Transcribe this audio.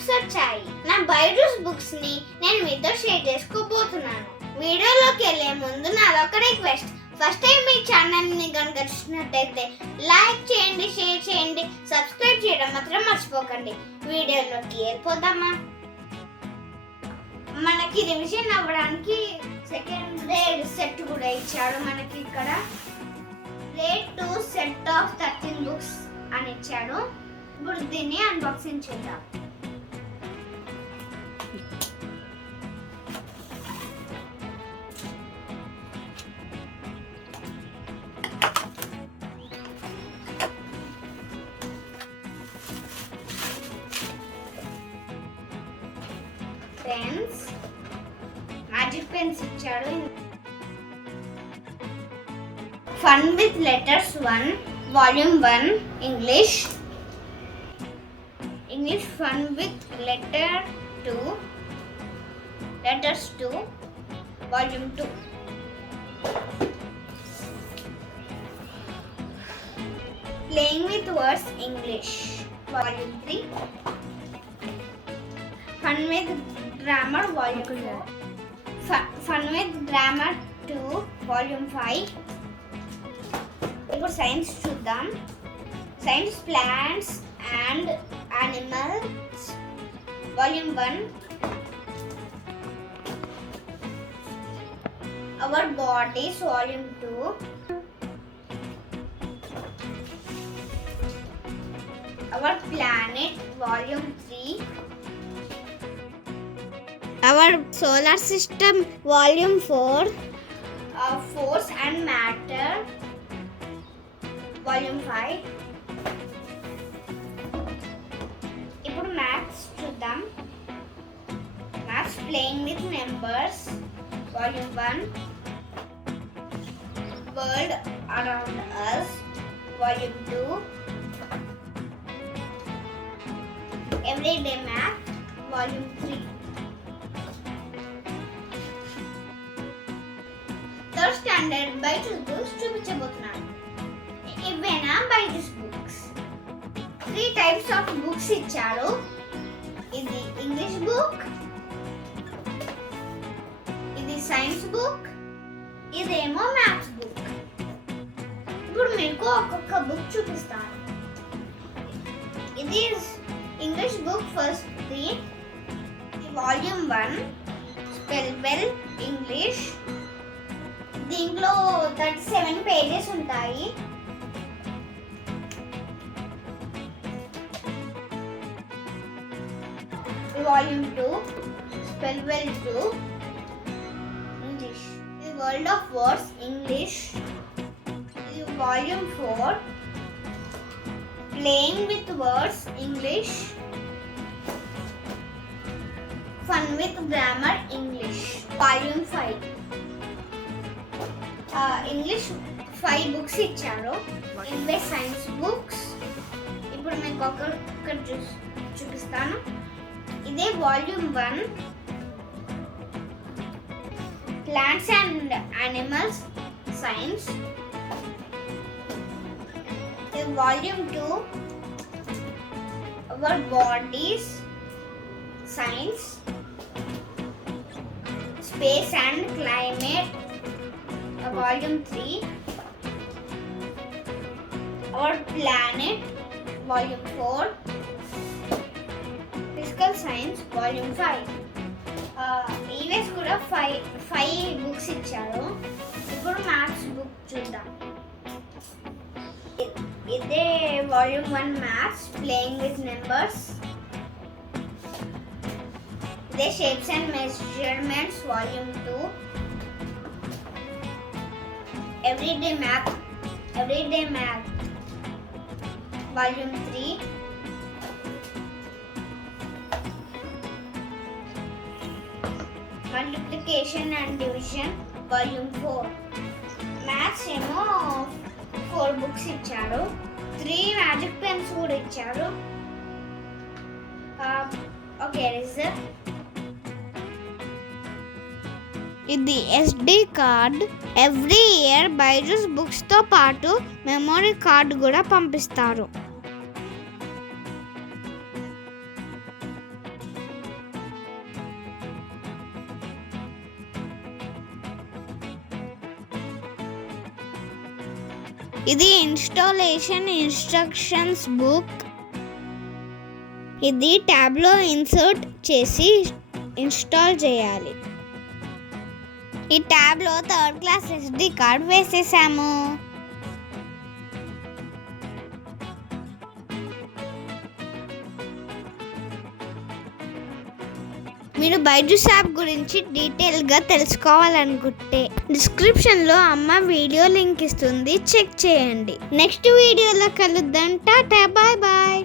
బుక్స్ వచ్చాయి. నా బైజూస్ బుక్స్ ని నేను మీతో షేర్ చేసుకోబోతున్నాను. వీడియోలోకి వెళ్ళే ముందు నాదొక రిక్వెస్ట్. ఫస్ట్ టైం మీ ఛానల్ ని కనుక చూసినట్టయితే లైక్ చేయండి, షేర్ చేయండి, సబ్స్క్రైబ్ చేయడం మాత్రం మర్చిపోకండి. వీడియోలోకి వెళ్ళిపోదామా? మనకి రివిజన్ అవ్వడానికి సెకండ్ గ్రేడ్ సెట్ కూడా ఇచ్చాడు. మనకి ఇక్కడ గ్రేడ్ 2 సెట్ ఆఫ్ 13 బుక్స్ అని ఇచ్చాడు. ఇప్పుడు దీన్ని అన్బాక్సింగ్ చేద్దాం. పెన్స్, మ్యాజిక్ పెన్స్ ఇచ్చాడు. ఫన్ విత్ లెటర్స్ 1 వాల్యూమ్ 1 ఇంగ్లీష్ ఫన్ విత్ లెటర్స్ 2 వాల్యూమ్ 2. Playing with words English volume 3. Fun with grammar volume 4. Fun with grammar 2 వాల్యూమ్ 5. ఇప్పుడు సైన్స్ చూద్దాం. Science plants and animals volume 1. Our bodies volume 2. Hour planet volume 3. Our solar system volume 4. Force and matter volume 5. ఇప్పుడు మ్యాథ్స్ చూద్దాం. Maths playing with numbers volume 1. World around us volume 2. Everyday math volume 3. Third standard Byju's books చూపించబోతున్నాను. ఇవేనా Byju's books. 3 types of books ఇచ్చారు. ఇది English book, ఇది science book, ఇదేమో maths book. ఇప్పుడు మీకు ఒక్కొక్క బుక్ చూపిస్తాను. ఇది English book first volume 1 spell well English. దీంట్లో 37 పేజెస్ ఉంటాయి. Volume 2 spell well 2 English. ఇది వరల్డ్ ఆఫ్ వర్డ్స్ ఇంగ్లీష్. ఇది volume 4 playing with words English. Fun with grammar English volume 5. English 5 books ఇచ్చారు. ఇవే సైన్స్ బుక్స్. ఇప్పుడు మీకు ఒక్కొక్కటి చూపిస్తాను. ఇదే volume 1 plants and animals science. ఇది volume 2 our bodies science. Space and climate volume 3. Our planet volume 4. Physical science volume 5. ఈవెస్ కూడా 5 బుక్స్ ఇచ్చారు. ఇప్పుడు మ్యాథ్స్ బుక్ చూద్దాం. ఇదే volume 1 maths playing with numbers. ఇదే shapes and measurements volume 2. Everyday math volume 3. Multiplication and division volume 4. Maths ఏమో 4 books ఇచ్చారు. 3 magic pens కూడా ఇచ్చారు. Okay, eraser. ఇది SD card. Every year Byju's బుక్స్ తో పాటు మెమరీ కార్డ్ కూడా పంపిస్తారు. ఇది ఇన్స్టాలేషన్ ఇన్స్ట్రక్షన్స్ బుక్. ఇది ట్యాబ్లో ఇన్సర్ట్ చేసి ఇన్స్టాల్ చేయాలి. ఈ ట్యాబ్లో 3rd క్లాస్ SD కార్డ్ వేసేసాము. మీరు బైజూస్ యాప్ గురించి డీటెయిల్గా తెలుసుకోవాలనుకుంటే డిస్క్రిప్షన్లో అమ్మ వీడియో లింక్ ఇస్తుంది, చెక్ చేయండి. నెక్స్ట్ వీడియోలో కలుద్దాం. టాటా, బాయ్ బాయ్.